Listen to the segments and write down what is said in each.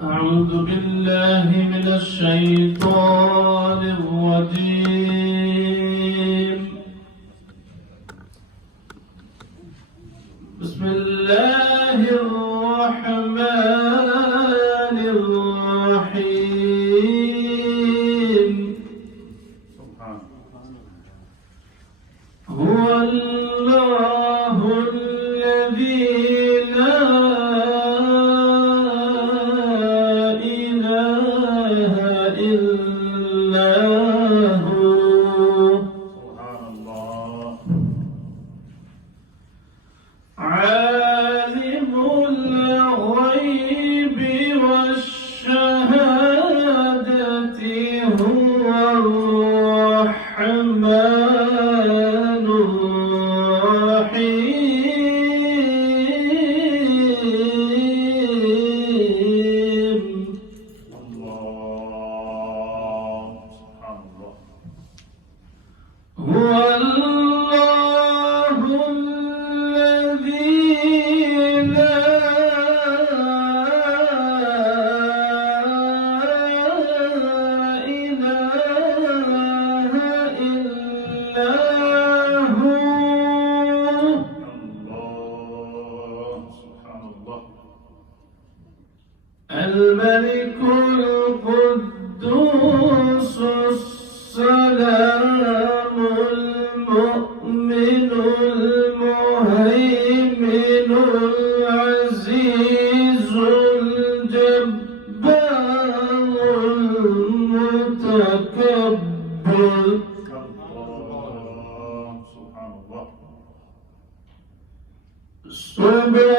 أعوذ بالله من الشيطان الرجيم. بسم الله الرحمن الرحيم. هو الله الذي لا إله إلا هو. سبحان الله. عالم الغيب والشهادة هو الرحمن الرحيم. الله. سبحان الله. هو الله الذي لا إله إلا هو. الله. سبحان الله. الملك القدوس السلام المؤمن المهيمن العزيز الجبار المتكبر. الله. سبحان الله. سبحان الله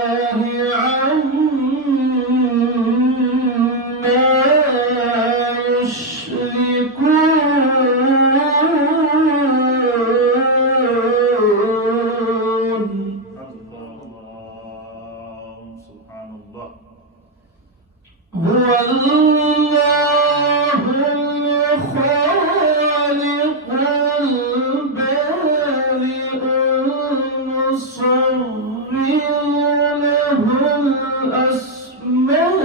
عما يشركون. الله. سبحان الله. هو الله الخالق البارئ المصور له الأسماء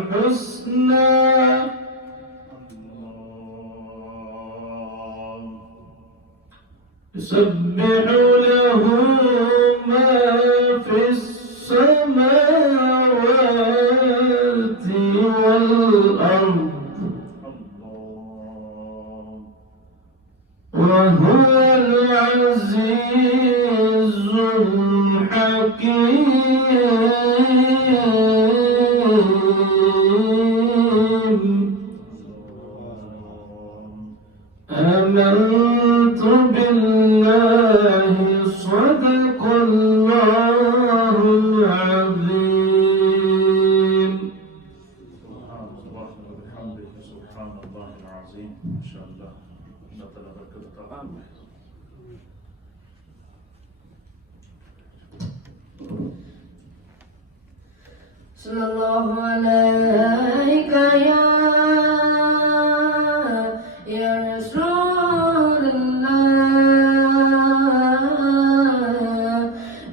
الحسنى. يسبح له ما في السماوات والأرض وهو العزيز الحكيم. آمنت بالله صدق الله العظيم. سبحان الله وبحمده سبحان الله العظيم. إن شاء الله نطلب القرآن. صلى الله عليك يا رسول الله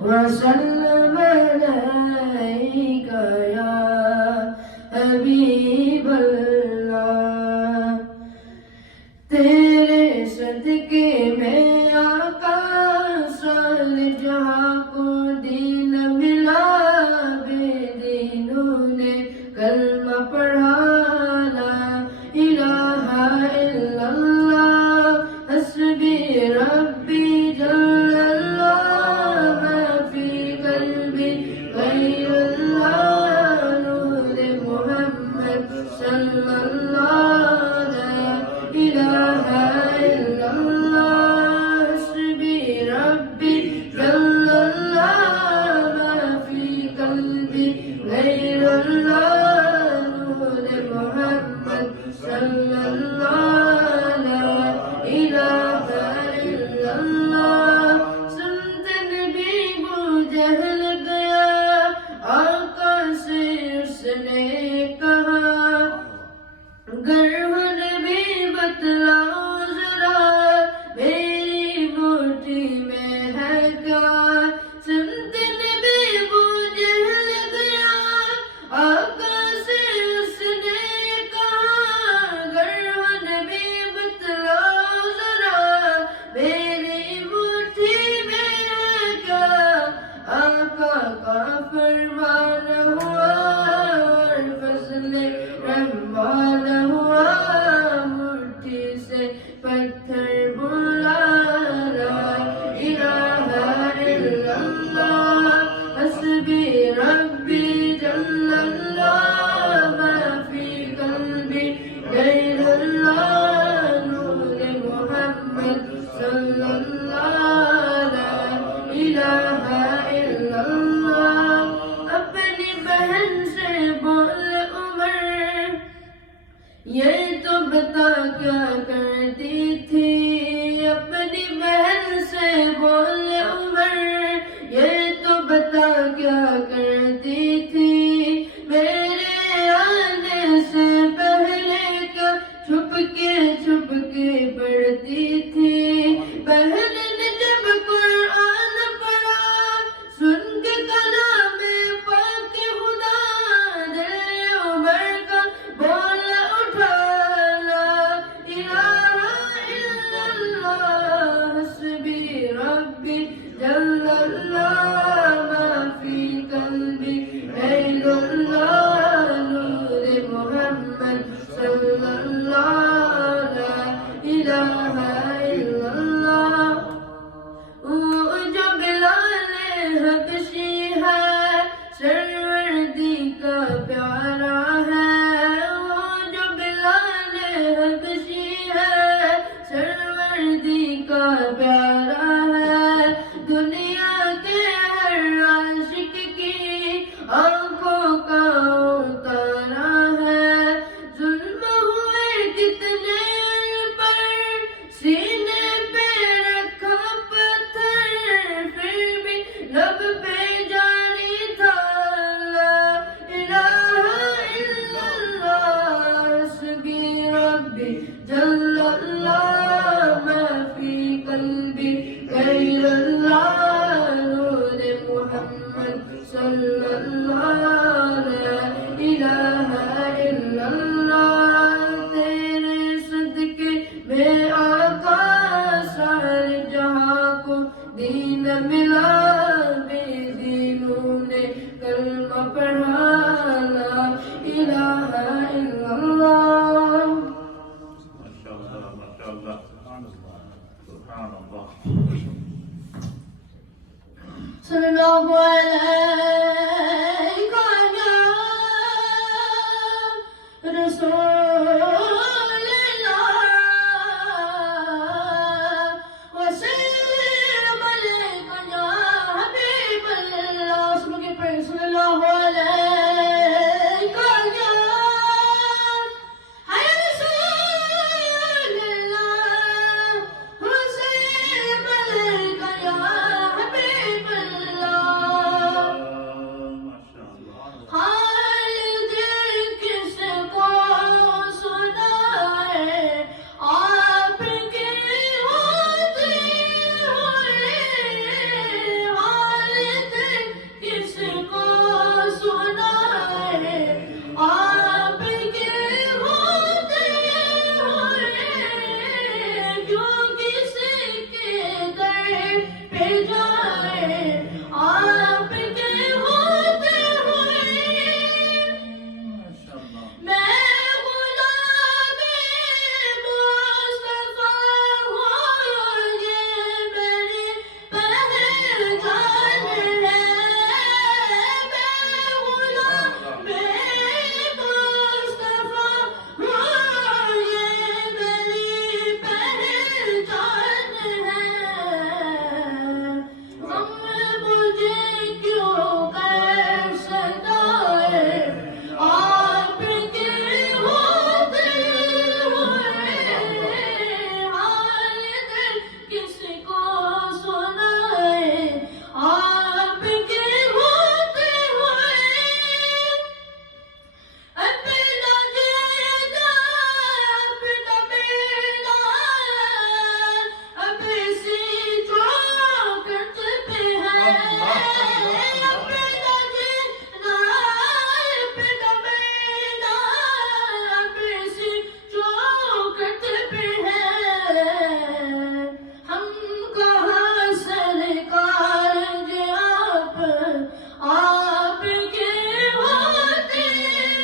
وسلم عليك يا حبيب الله. تیرے صدقے میں آقا سارے جہاں کو دین ملا. بے دینوں نے کلمہ پڑھا لا الہ الا اللہ حسبی ربی جل اللہ ما فی قلبی غیر اللہ نور محمد صلی اللہ لا الہ الا اللہ حسبی ربی جل اللہ ما فی قلبی غیر اللہ نور محمد صلی اللہ لا الہ الا اللہ. سنتے نبی کو جہل گیا آقا سے اس نے کہا گر ہو نبی بتلاؤ ذرا میری موٹی میں غیر اللہ نور محمد صلی اللہ لا الہ الا اللہ تیرے صدقے میں آقا سارے جہاں کو دین ملا بے دینوں نے کلمہ پڑھا لا الہ الا اللہ ماشاءاللہ ماشاءاللہ سبحان اللہ صلی اللہ علیہ رسول اللہ وسلم علیک یا حبیب اللہ سب کے پڑھیں صلی اللہ علیہ رسول اللہ وسلم علیک یا حبیب اللہ ماشاءاللہ حال دل کس کو سنائے آپ کے ہوتے ہوئے حال دل کس کو سنائے آپ کے ہوتے ہوئے کیوں کسی کے در پہ جائے آپ کے ہوتے ہوئے ماشاءاللہ میں غلام مصطفیٰ ہوں یہ میری پہچان ہے میں غلام مصطفیٰ ہوں یہ میری پہچان ہے غم مجھے کیوں کر ستائے آپ کے ہوتے ہوئے حال دل کس کو سنائے آپ کے ہوتے ہوئے اپنا جینا اپنا بینا اب اسی چوکھٹ پہ ہے اپنا جینا اپنا بینا اب اسی چوکھٹ پہ ہے ہم کہاں سرکار جی آپ کے ہوتے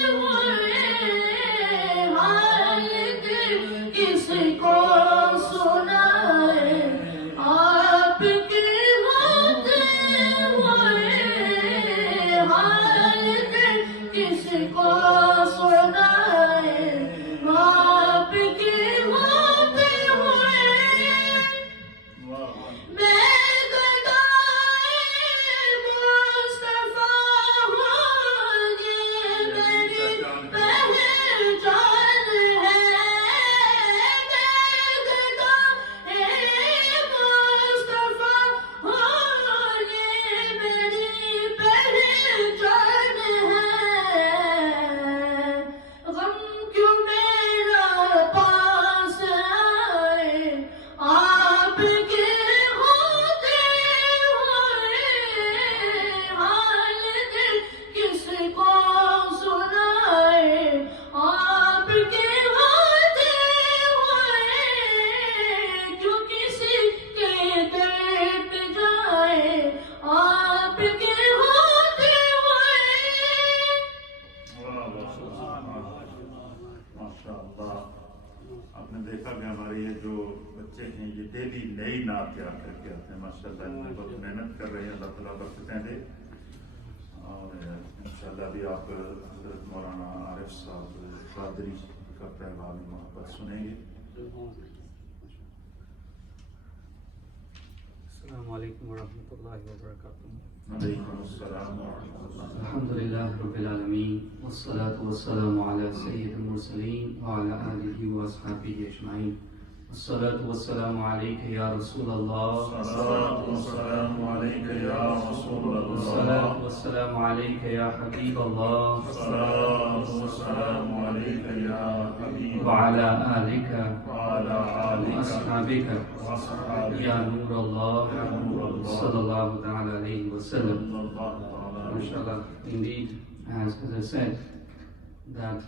ہوئے حال دل کس کو سنائے آپ کے ہوتے ہوئے حال دل کس کو سنائے آپ کے ہوتے ہوئے میں گدائے مصطفیٰ ہوں یہ میری پہچان ہے میں گدائے مصطفیٰ ہوں یہ میری پہچان ہے غم کیوں میرا پاس آئے آپ کے ہوتے ہوئے حال دل کس کو سنائے آپ کے ہوتے ہوئے کیوں کسی کے در پہ جائے آپ کے ہوتے ہوئے ماشاءاللہ آپ نے دیکھا کہ ہمارے یہ جو بچے ہیں یہ ڈیلی نئی نعت تیار کر کے آتے ہیں ماشاءاللہ ان میں بہت محنت کر رہے ہیں اللہ تعالیٰ برکتیں دے اور انشاءاللہ بھی آپ حضرت مولانا عارف صاحب قادری کا پیغام محبت سنیں گے السلام علیکم ورحمۃ اللہ وبرکاتہ علیکم السلام ورحمۃ اللہ الحمدللہ رب العالمین والصلاة والسلام علی سید المرسلین وعلی آلہ واصحابہ اجمعین الصلاة والسلام علیک یا رسول اللہ الصلاة والسلام علیک یا رسول اللہ الصلاة والسلام علیک یا حبیب اللہ الصلاة والسلام علیک یا حبیب وعلی آلک وعلی وعلى آلك وأصحابك وأصحابك يا نور الله يا نور الله صلى الله تعالى عليه وسلم. صلى الله تعالى عليه MashaAllah. Indeed, as I said, that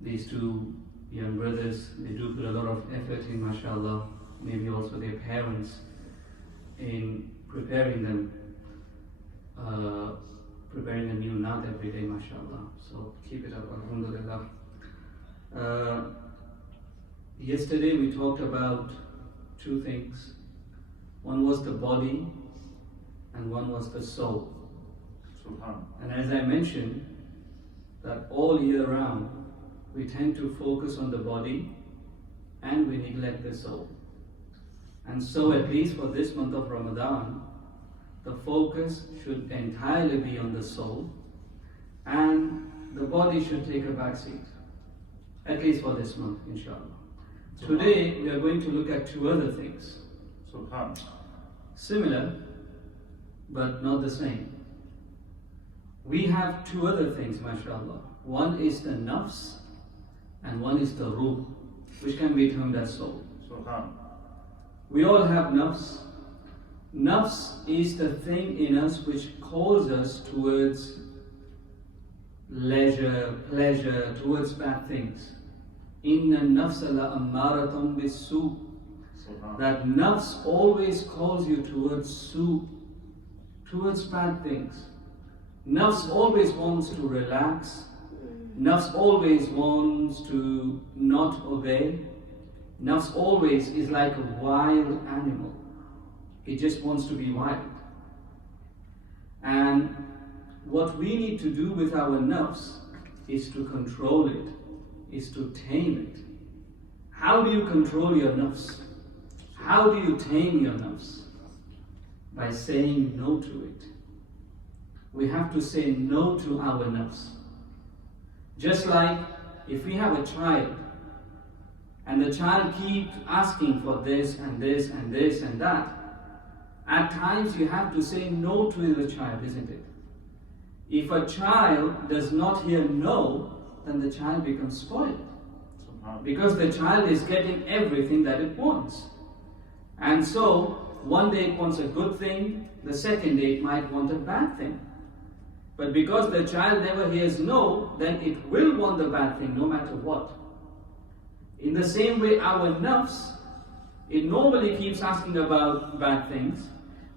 these two young brothers, they do put a lot of effort in, MashaAllah, maybe also their parents, in preparing them, preparing a new naat every day, MashaAllah. So keep it up, Alhamdulillah. Yesterday we talked about two things. One was the body and one was the soul. Subhan. And as I mentioned, that all year round we tend to focus on the body and we neglect the soul. And so at least for this month of Ramadan, the focus should entirely be on the soul and the body should take a back seat. At least for this month, inshallah. Today we are going to look at two other things. Subhan. Similar, but not the same. We have two other things, mashallah. One is the nafs and one is the ruh, which can be termed as soul. Subhan. We all have nafs. Nafs is the thing in us which calls us towards leisure, pleasure, towards bad things. Inna nafsa la ammaratum bis-su. That nafs always calls you towards su, towards bad things. Nafs always wants to relax. Nafs always wants to not obey. Nafs always is like a wild animal. It just wants to be wild. And what we need to do with our nafs is to control it, is to tame it. How do you control your nafs? How do you tame your nafs? By saying no to it. We have to say no to our nafs. Just like if we have a child and the child keeps asking for this and this and this and that, at times you have to say no to the child, isn't it? If a child does not hear no, then the child becomes spoiled. Because the child is getting everything that it wants. And so, one day it wants a good thing, the second day it might want a bad thing. But because the child never hears no, then it will want the bad thing no matter what. In the same way, our nafs, it normally keeps asking about bad things,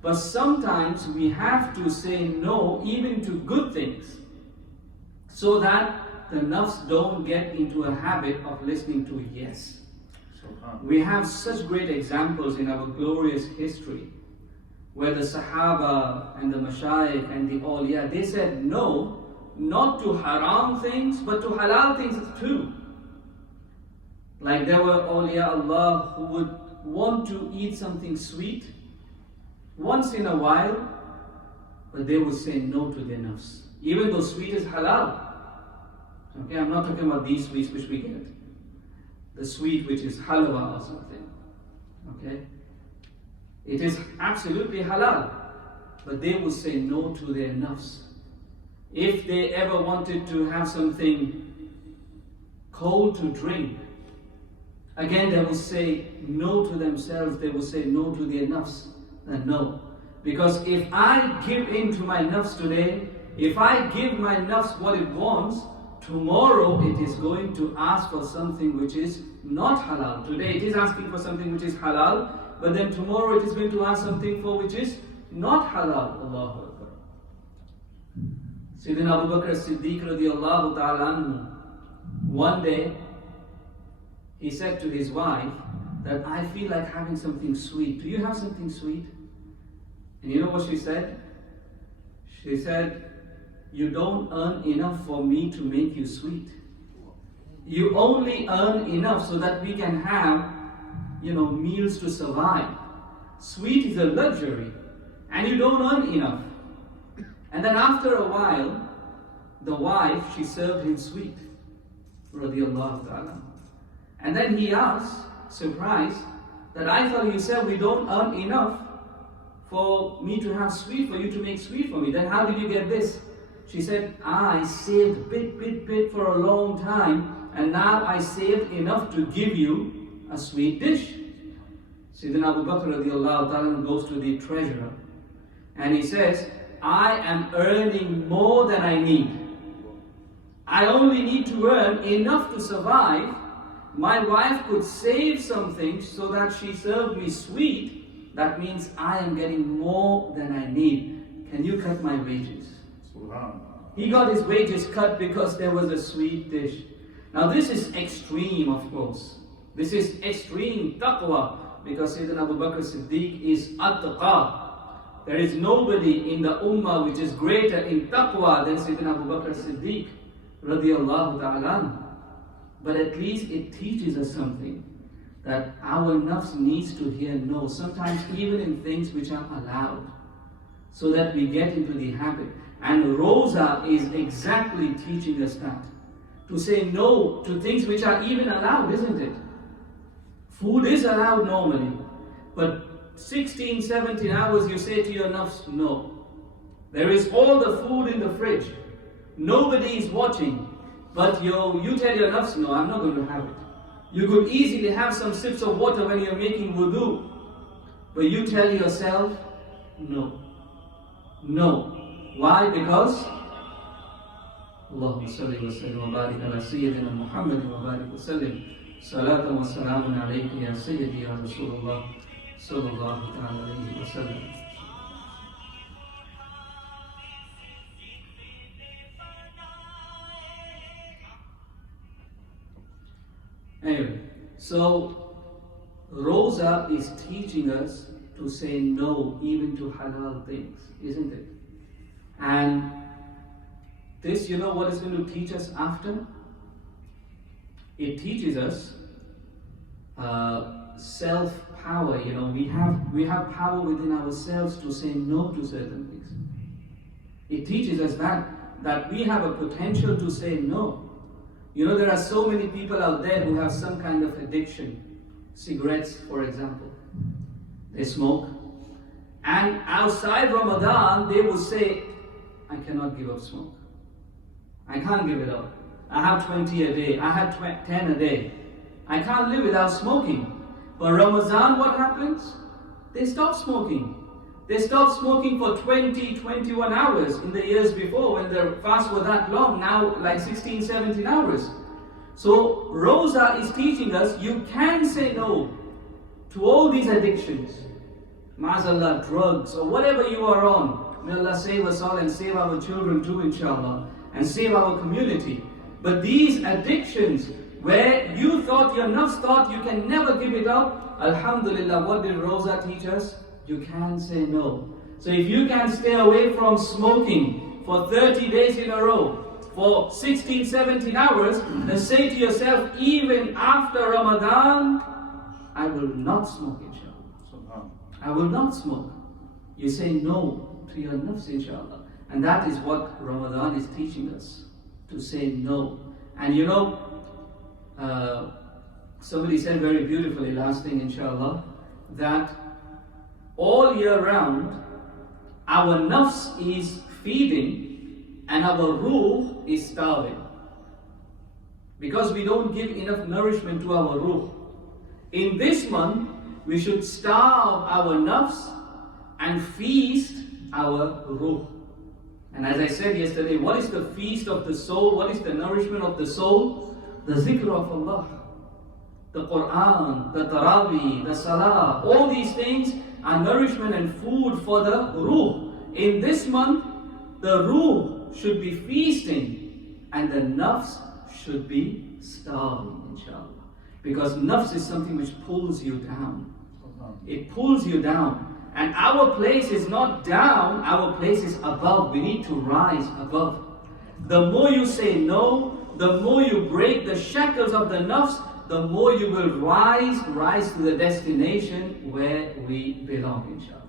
but sometimes we have to say no even to good things, so that the nafs don't get into a habit of listening to yes. We have such great examples in our glorious history, where the Sahaba and the Mashayikh and the awliya, they said no, not to haram things, but to halal things too. Like there were awliya Allah who would want to eat something sweet once in a while, but they would say no to their nafs, even though sweet is halal. Okay, I'm not talking about these sweets which we get. The sweet which is halwa or something. Okay? It is absolutely halal, but they would say no to their nafs. If they ever wanted to have something cold to drink, again they would say no to themselves, they would say no to their nafs. And no. Because if I give in to my nafs today, if I give my nafs what it wants, tomorrow it is going to ask for something which is not halal. Today it is asking for something which is halal, but then tomorrow it is going to ask something for which is not halal. Allahu Akbar. Sayyidina Abu Bakr as-Siddiq radiallahu ta'ala anhu, one day he said to his wife that I feel like having something sweet. Do you have something sweet? And you know what she said? She said, you don't earn enough for me to make you sweet. You only earn enough so that we can have, meals to survive. Sweet is a luxury, and you don't earn enough. And then after a while, the wife, she served him sweet. Radiallahu ta'ala. And then he asked, surprised, that I thought you said we don't earn enough for me to have sweet, for you to make sweet for me. Then how did you get this? She said, I saved bit for a long time, and now I saved enough to give you a sweet dish. Sayyidina Abu Bakr radiallahu ta'ala goes to the treasurer and he says, I am earning more than I need. I only need to earn enough to survive. My wife could save something so that she served me sweet. That means I am getting more than I need. Can you cut my wages? Subhanallah. He got his wages cut because there was a sweet dish. Now this is extreme, of course. This is extreme taqwa, because Sayyidina Abu Bakr Siddiq is at-taqa. There is nobody in the ummah which is greater in taqwa than Sayyidina Abu Bakr Siddiq radiyallahu ta'ala. But at least it teaches us something, that our nafs needs to hear no, sometimes even in things which are allowed, so that we get into the habit. And Rosa is exactly teaching us that. To say no to things which are even allowed, isn't it? Food is allowed normally, but 16, 17 hours you say to your nafs, no. There is all the food in the fridge. Nobody is watching. But you tell your nafs, no, I'm not going to have it. You could easily have some sips of water when you're making wudu. But you tell yourself, no. No. Why? Because Allahumma salli wa sallim wa barik ala Sayyidina Muhammad wa barik wa sallim. Salatan wa salamun alayka ya Sayyidi ya Rasulullah sallallahu ta'ala alayhi wa sallam. Anyway, so Rosa is teaching us to say no even to halal things, isn't it? And this, you know what it's going to teach us after? It teaches us self-power. You know, we have power within ourselves to say no to certain things. It teaches us that we have a potential to say no. You know, there are so many people out there who have some kind of addiction. Cigarettes, for example. They smoke. And outside Ramadan, they will say, I cannot give up smoke. I can't give it up. I have 20 a day. I have 10 a day. I can't live without smoking. But Ramadan, what happens? They stop smoking. They stopped smoking for 20, 21 hours in the years before when the fast was that long, now like 16, 17 hours. So Rosa is teaching us you can say no to all these addictions. Ma'azallah, drugs or whatever you are on. May Allah save us all and save our children too, inshallah, and save our community. But these addictions where you thought, your nafs thought you can never give it up, alhamdulillah, what did Rosa teach us? You can say no. So if you can stay away from smoking for 30 days in a row, for 16, 17 hours, then say to yourself, even after Ramadan, I will not smoke, inshallah. I will not smoke. You say no to your nafs, inshallah. And that is what Ramadan is teaching us, to say no. And you know, somebody said very beautifully last thing, inshallah, that all year round, our nafs is feeding and our ruh is starving. Because we don't give enough nourishment to our ruh. In this month, we should starve our nafs and feast our ruh. And as I said yesterday, what is the feast of the soul? What is the nourishment of the soul? The zikr of Allah. The Quran, the Taraweeh, the Salah, all these things are nourishment and food for the ruh. In this month, the ruh should be feasting and the nafs should be starving, inshallah. Because nafs is something which pulls you down. It pulls you down. And our place is not down, our place is above. We need to rise above. The more you say no, the more you break the shackles of the nafs, the more you will rise to the destination where we belong, inshallah.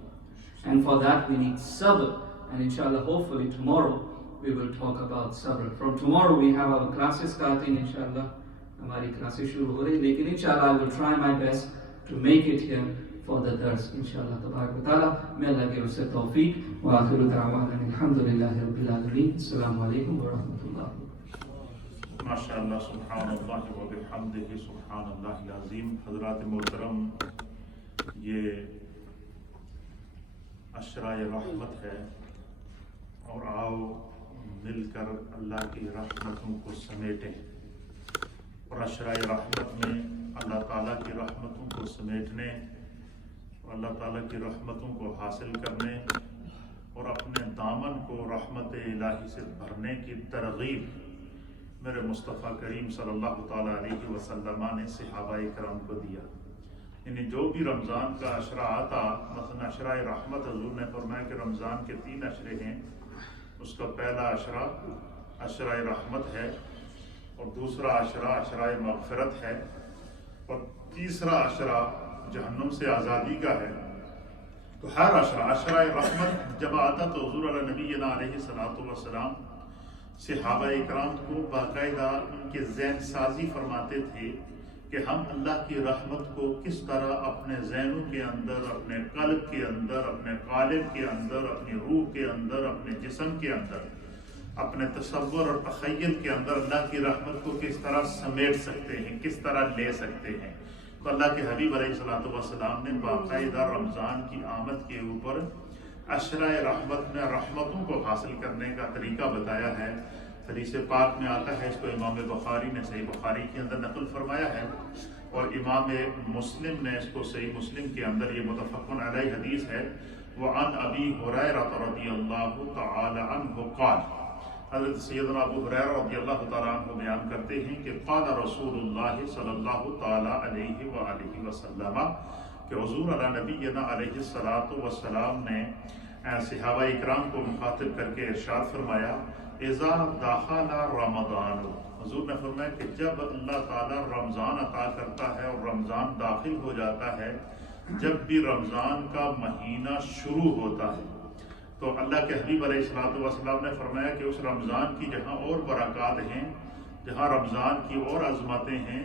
And for that we need sabr. And inshallah, hopefully tomorrow we will talk about sabr. From tomorrow we have our classes starting, inshallah. Hamari classes shuru ho rahi, lekin inshallah I will try my best to make it here for the dars, inshallah. Tabarak wa ta'ala. May Allah give us the tawfiq. Wa akhiru da'wana alhamdulillahi rabbil alameen. Assalamu alaikum wa rahmatullahi wa barakatuh. ماشاء اللہ سبحان اللہ و بحمدہ سبحان اللہ العظیم. حضرات محترم، یہ عشرۂ رحمت ہے، اور آؤ مل کر اللہ کی رحمتوں کو سمیٹیں. اور عشرۂ رحمت میں اللہ تعالیٰ کی رحمتوں کو سمیٹنے اور اللہ تعالیٰ کی رحمتوں کو حاصل کرنے اور اپنے دامن کو رحمت الہی سے بھرنے کی ترغیب میرے مصطفیٰ کریم صلی اللہ تعالیٰ علیہ وسلم نے صحابہ کرام کو دیا. یعنی جو بھی رمضان کا عشرہ آتا، مثلا عشرۂ رحمت، حضور نے فرمایا کہ رمضان کے 3 عشرے ہیں. اس کا پہلا عشرہ عشرۂ رحمت ہے، اور دوسرا عشرہ عشرۂ مغفرت ہے، اور تیسرا عشرہ جہنم سے آزادی کا ہے. تو ہر عشرہ عشرۂ رحمت جب آتا تو حضور علیہ نبینا علیہ الصلوۃ والسلام صحابہ اکرام کو باقاعدہ ان کے ذہن سازی فرماتے تھے کہ ہم اللہ کی رحمت کو کس طرح اپنے ذہنوں کے اندر، اپنے قلب کے اندر، اپنے قالب کے اندر، اپنی روح کے اندر، اپنے جسم کے اندر، اپنے تصور اور تخیل کے اندر اللہ کی رحمت کو کس طرح سمیٹ سکتے ہیں، کس طرح لے سکتے ہیں. تو اللہ کے حبیب علیہ الصلوۃ والسلام نے باقاعدہ رمضان کی آمد کے اوپر عشرۂ رحمت میں رحمتوں کو حاصل کرنے کا طریقہ بتایا ہے. حدیث پاک میں آتا ہے، اس کو امام بخاری نے صحیح بخاری کے اندر نقل فرمایا ہے، اور امام مسلم نے اس کو صحیح مسلم کے اندر، یہ متفق علیہ حدیث ہے. وعن ابی ہریرہ رضی اللہ تعالی عنہ قال، حضرت سیدنا ابو ہریرہ رضی اللہ تعالیٰ عنہ بیان کرتے ہیں کہ قال رسول اللہ صلی اللہ تعالیٰ علیہ وآلہ وسلم، کہ حضور علی نبینا علیہ الصلوۃ والسلام نے صحابہ اکرام کو مخاطب کر کے ارشاد فرمایا، اذا دخل رمضان، حضور نے فرمایا کہ جب اللہ تعالیٰ رمضان عطا کرتا ہے اور رمضان داخل ہو جاتا ہے، جب بھی رمضان کا مہینہ شروع ہوتا ہے، تو اللہ کے حبیب علیہ الصلوۃ والسلام نے فرمایا کہ اس رمضان کی جہاں اور برکات ہیں، جہاں رمضان کی اور عظمتیں ہیں،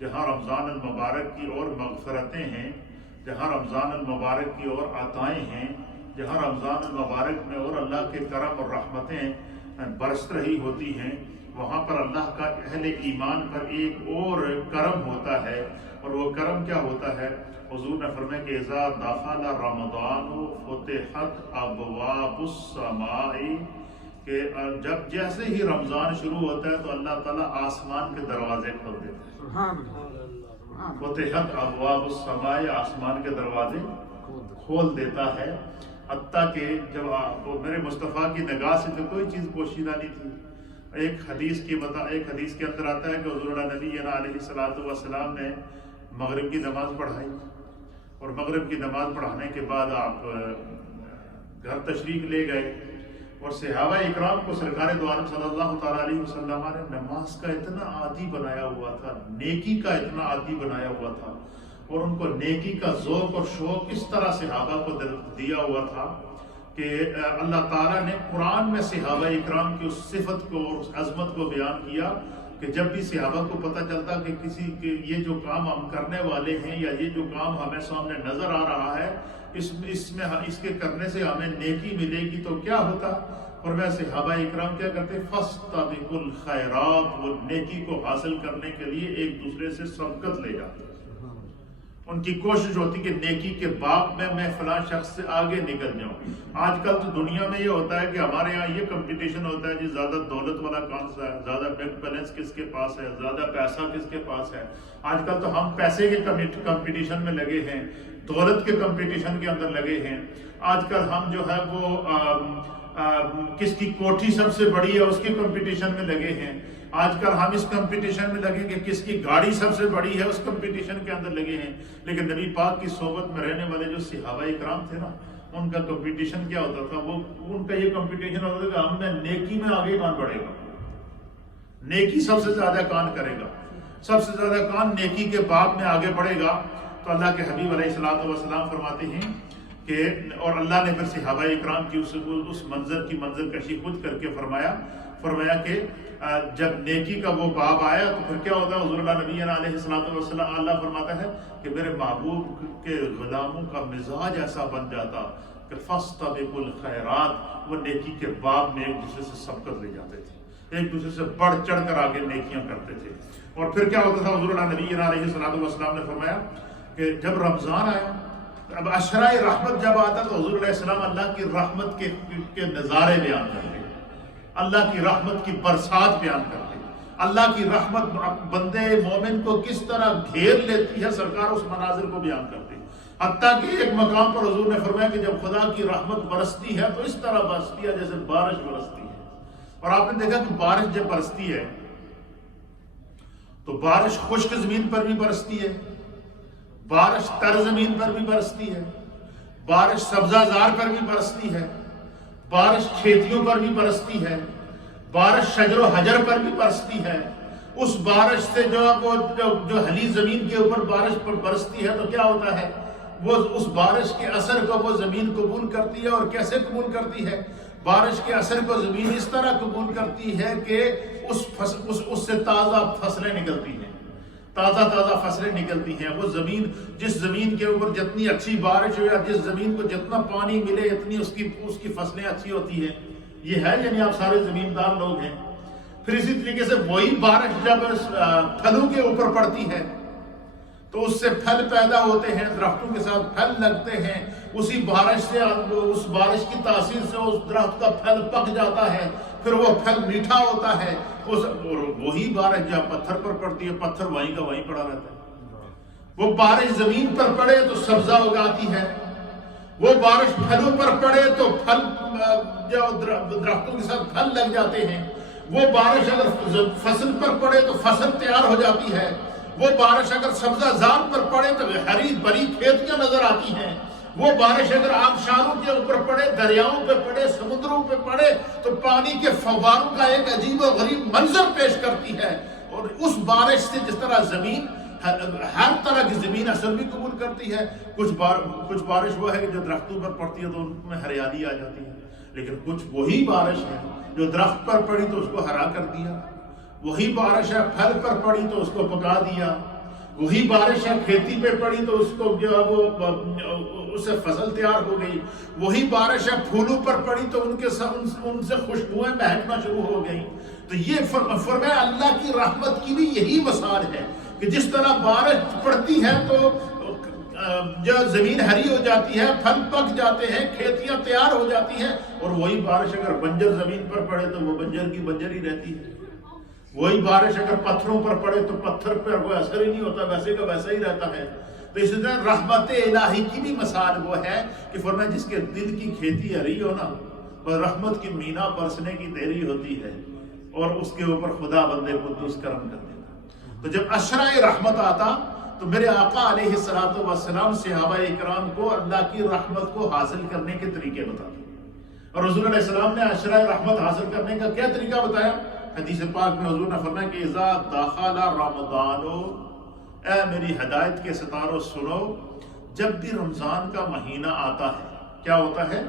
جہاں رمضان المبارک کی اور مغفرتیں ہیں، جہاں رمضان المبارک کی اور عطائیں ہیں، جہاں رمضان المبارک میں اور اللہ کے کرم اور رحمتیں برس رہی ہوتی ہیں، وہاں پر اللہ کا اہل ایمان پر ایک اور کرم ہوتا ہے. اور وہ کرم کیا ہوتا ہے؟ حضور نے فرمایا کہ اذا دخل رمضان فتحت ابواب السماء، کہ جب جیسے ہی رمضان شروع ہوتا ہے تو اللہ تعالیٰ آسمان کے دروازے کھول دیتا ہے. فتحت ابواب السماء، آسمان کے دروازے کھول دیتا ہے. حتیٰ کہ جب میرے مصطفیٰ کی نگاہ سے تو کوئی چیز پوشیدہ نہیں تھی. ایک حدیث کے اندر آتا ہے کہ حضور نبی علیہ الصلوۃ والسلام نے مغرب کی نماز پڑھائی، اور مغرب کی نماز پڑھانے کے بعد آپ گھر تشریف لے گئے، اور صحابہ اکرام کو سرکار دو عالم صلی اللہ تعالیٰ علیہ وسلم نے نماز کا اتنا عادی بنایا ہوا تھا، نیکی کا اتنا عادی بنایا ہوا تھا، اور ان کو نیکی کا ذوق اور شوق اس طرح صحابہ کو دیا ہوا تھا کہ اللہ تعالیٰ نے قرآن میں صحابہ اکرام کی اس صفت کو اور اس عظمت کو بیان کیا کہ جب بھی صحابہ کو پتہ چلتا کہ کسی کے یہ جو کام ہم کرنے والے ہیں یا یہ جو کام ہمیں سامنے نظر آ رہا ہے، اس کے کرنے سے ہمیں نیکی ملے گی، تو کیا ہوتا؟ اور میں صحابہ اکرام کیا کرتے؟ فاستبقوا الخیرات، وہ نیکی کو حاصل کرنے کے لیے ایک دوسرے سے سبقت لے جاتے. ان کی کوشش ہوتی کہ نیکی کے باب میں فلاں شخص سے آگے نکل جاؤں. آج کل تو دنیا میں یہ ہوتا ہے کہ ہمارے یہاں یہ کمپٹیشن ہوتا ہے جی، زیادہ دولت والا کون سا ہے، زیادہ بینک بیلنس کس کے پاس ہے، زیادہ پیسہ کس کے پاس ہے. آج کل تو ہم پیسے کے کمپٹیشن میں لگے ہیں، دولت کے کمپٹیشن کے اندر لگے ہیں. آج کل ہم جو ہے وہ کس کی کوٹھی سب سے بڑی ہے اس کے کمپٹیشن میں لگے ہیں. آج کل ہم اس کمپٹیشن میں لگے کہ کس کی گاڑی سب سے بڑی ہے اس کمپٹیشن کے اندر لگے ہیں. لیکن نبی پاک کی صحبت میں رہنے والے جو صحابہ اکرام تھے نا، ان کا کمپٹیشن کیا ہوتا تھا؟ وہ ان کا یہ کمپٹیشن ہوتا تھا کہ ہم میں نیکی میں آگے کون بڑھے گا، نیکی سب سے زیادہ کون کرے گا، سب سے زیادہ کون نیکی کے باب میں آگے بڑھے گا. تو اللہ کے حبیب علیہ الصلوۃ والسلام فرماتے ہیں کہ اور اللہ نے پھر صحابہ اکرام کی اس منظر کی منظر کشی خود کر کے فرمایا کہ جب نیکی کا وہ باب آیا تو پھر کیا ہوتا ہے؟ حضور اللہ نبی علیہ الصلوۃ والسلام اللہ فرماتا ہے کہ میرے محبوب کے غلاموں کا مزاج ایسا بن جاتا کہ فاستبقوا الخیرات، وہ نیکی کے باب میں ایک دوسرے سے سبقت لے جاتے تھے. ایک دوسرے سے بڑھ چڑھ کر آگے نیکیاں کرتے تھے. اور پھر کیا ہوتا تھا؟ حضور نبی علیہ الصلوۃ والسلام نے فرمایا کہ جب رمضان آیا، اب عشرہ رحمت جب آتا تو حضور علیہ السلام اللہ کی رحمت کے نظارے بیان کرتے، اللہ کی رحمت کی برسات بیان کرتے، اللہ کی رحمت بندے مومن کو کس طرح گھیر لیتی ہے، سرکار اس مناظر کو بیان کرتے. حتیٰ کہ ایک مقام پر حضور نے فرمایا کہ جب خدا کی رحمت برستی ہے تو اس طرح برستی ہے جیسے بارش برستی ہے. اور آپ نے دیکھا کہ بارش جب برستی ہے تو بارش خشک زمین پر بھی برستی ہے، بارش تر زمین پر بھی برستی ہے، بارش سبزہ زار پر بھی برستی ہے، بارش کھیتیوں پر بھی برستی ہے، بارش شجر و حجر پر بھی برستی ہے. اس بارش سے جو ہلی زمین کے اوپر بارش پر برستی ہے تو کیا ہوتا ہے؟ وہ اس بارش کے اثر کو وہ زمین قبول کرتی ہے. اور کیسے قبول کرتی ہے؟ بارش کے اثر کو زمین اس طرح قبول کرتی ہے کہ اس سے تازہ فصلیں نکلتی ہیں، تازہ فصلیں نکلتی ہیں. وہ زمین، جس زمین کے اوپر جتنی اچھی بارش ہو یا جس زمین کو جتنا پانی ملے اتنی اس کی فصلیں اچھی ہوتی ہیں. یہ ہے، یعنی آپ سارے زمیندار لوگ ہیں. پھر اسی طریقے سے وہی بارش جب پھلوں کے اوپر پڑتی ہے تو اس سے پھل پیدا ہوتے ہیں، درختوں کے ساتھ پھل لگتے ہیں. اسی بارش سے، اس بارش کی تاثیر سے اس درخت کا پھل پک جاتا ہے، پھر وہ پھل میٹھا ہوتا ہے. اور وہی بارش جب پتھر پر پڑتی ہے، پتھر وہیں کا وہیں پڑا رہتا ہے. وہ بارش زمین پر پڑے تو سبزہ اگاتی ہے، وہ بارش پھلوں پر پڑے تو پھل جو درختوں کے ساتھ پھل لگ جاتے ہیں. وہ بارش اگر فصل پر پڑے تو فصل تیار ہو جاتی ہے. وہ بارش اگر سبزہ زار پر پڑے تو ہری بھری کھیتیاں نظر آتی ہیں. وہ بارش اگر آبشاروں کے اوپر پڑے، دریاؤں پہ پڑے، سمندروں پہ پڑے تو پانی کے فواروں کا ایک عجیب و غریب منظر پیش کرتی ہے. اور اس بارش سے جس طرح زمین، ہر طرح کی زمین اثر بھی قبول کرتی ہے. کچھ بارش وہ ہے کہ جو درختوں پر پڑتی ہے تو ان میں ہریالی آ جاتی ہے، لیکن کچھ وہی بارش ہے جو درخت پر پڑی تو اس کو ہرا کر دیا. وہی بارش ہے پھل پر پڑی تو اس کو پکا دیا. وہی بارش ہے کھیتی پہ پڑی تو اس کو جو ہے وہ اس سے فصل تیار ہو گئی. وہی بارش ہے پھولوں پر پڑی تو ان سے خوشبوئیں مہکنا شروع ہو گئی. تو یہ فرمایا اللہ کی رحمت کی بھی یہی مثال ہے کہ جس طرح بارش پڑتی ہے تو جو زمین ہری ہو جاتی ہے، پھل پک جاتے ہیں، کھیتیاں تیار ہو جاتی ہیں. اور وہی بارش اگر بنجر زمین پر پڑے تو وہ بنجر کی بنجر ہی رہتی ہے. وہی بارش اگر پتھروں پر پڑے تو پتھر پر وہ اثر ہی نہیں ہوتا، ویسے کا ویسا ہی رہتا ہے. تو اسی طرح رحمت الہی کی بھی مثال وہ ہے کہ فرمایا جس کے دل کی کھیتی ہری ہو نا، اور رحمت کی مینا برسنے کی دیری ہوتی ہے اور اس کے اوپر خدا بندے کو درست کرم کر دیتا. تو جب عشرہ رحمت آتا تو میرے آقا علیہ الصلوۃ والسلام صحابہ اکرام کو اللہ کی رحمت کو حاصل کرنے کے طریقے بتاتے. اور حضور علیہ السلام نے عشرہ رحمت حاصل کرنے کا کیا طریقہ بتایا؟ حدیث پاک میں حضور نے فرمایا کہ اذا دخل رمضان، اے میری ہدایت کے ستاروں سنو، جب بھی رمضان کا مہینہ آتا ہے، کیا ہوتا ہے؟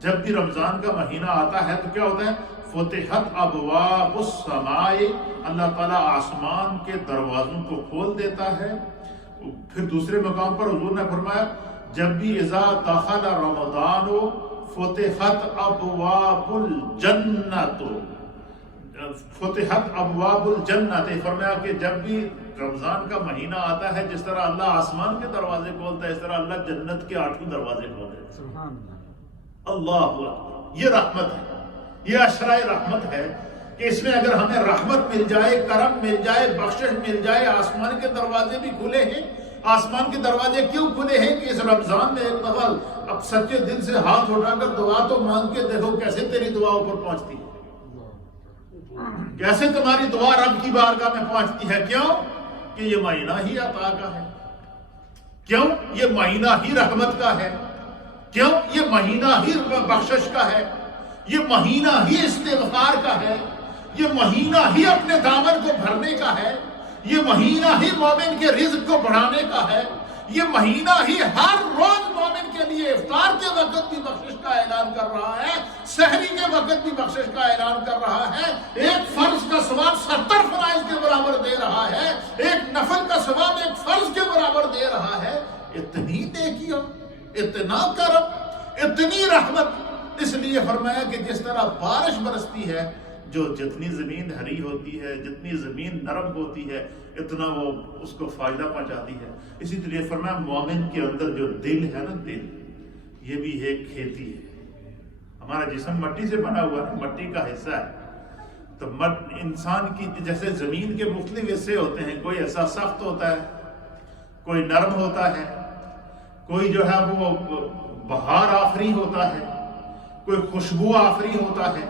جب بھی رمضان کا مہینہ آتا ہے تو کیا ہوتا ہے؟ فتحت ابواب السماء، اللہ تعالیٰ آسمان کے دروازوں کو کھول دیتا ہے. پھر دوسرے مقام پر حضور نے فرمایا جب بھی اذا دخل رمضان فتحت ابواب الجنت، فتحت ابواب الجنت، فرمایا کہ جب بھی رمضان کا مہینہ آتا ہے جس طرح اللہ آسمان کے دروازے کھولتا ہے اس طرح اللہ جنت کے 8 دروازے کھول دیتا ہے. سبحان اللہ، اللہ، یہ رحمت ہے، یہ عشرہ رحمت ہے کہ اس میں اگر ہمیں رحمت مل جائے، کرم مل جائے، بخشش مل جائے. آسمان کے دروازے بھی کھلے ہیں. آسمان کے دروازے کیوں کھلے ہیں کہ اس رمضان میں ایک دفعہ اب سچے دل سے ہاتھ اٹھا کر دعا تو مانگ کے دیکھو کیسے تیری دعا اوپر پہنچتی ہے، کیسے تمہاری دعا رب کی بارگاہ میں پہنچتی ہے. کیوں؟ کہ یہ مہینہ ہی عطا کا ہے. کیوں؟ یہ مہینہ ہی رحمت کا ہے. کیوں؟ یہ مہینہ ہی بخشش کا ہے. یہ مہینہ ہی استغفار کا ہے. یہ مہینہ ہی اپنے دامن کو بھرنے کا ہے. یہ مہینہ ہی مومن کے رزق کو بڑھانے کا ہے. یہ مہینہ ہی ہر روز مومن کے لیے افطار کے وقت بھی بخشش کا اعلان کر رہا ہے، سحری کے وقت بھی بخشش کا اعلان کر رہا ہے. ایک فرض کا ثواب 70 فرائض کے برابر دے رہا ہے. ایک نفل کا ثواب ایک فرض کے برابر دے رہا ہے. اتنی نیکیاں، اتنا کرم، اتنی رحمت. اس لیے فرمایا کہ جس طرح بارش برستی ہے جو جتنی زمین ہری ہوتی ہے، جتنی زمین نرم ہوتی ہے، اتنا وہ اس کو فائدہ پہنچاتی ہے۔ اسی طرح فرمایا مومن کے اندر جو دل ہے نا، دل یہ بھی ایک کھیتی ہے۔ ہمارا جسم مٹی سے بنا ہوا ہے، مٹی کا حصہ ہے۔ تو انسان کی جیسے زمین کے مختلف حصے ہوتے ہیں، کوئی ایسا سخت ہوتا ہے، کوئی نرم ہوتا ہے، کوئی جو ہے وہ بہار آفری ہوتا ہے، کوئی خوشبو آفری ہوتا ہے۔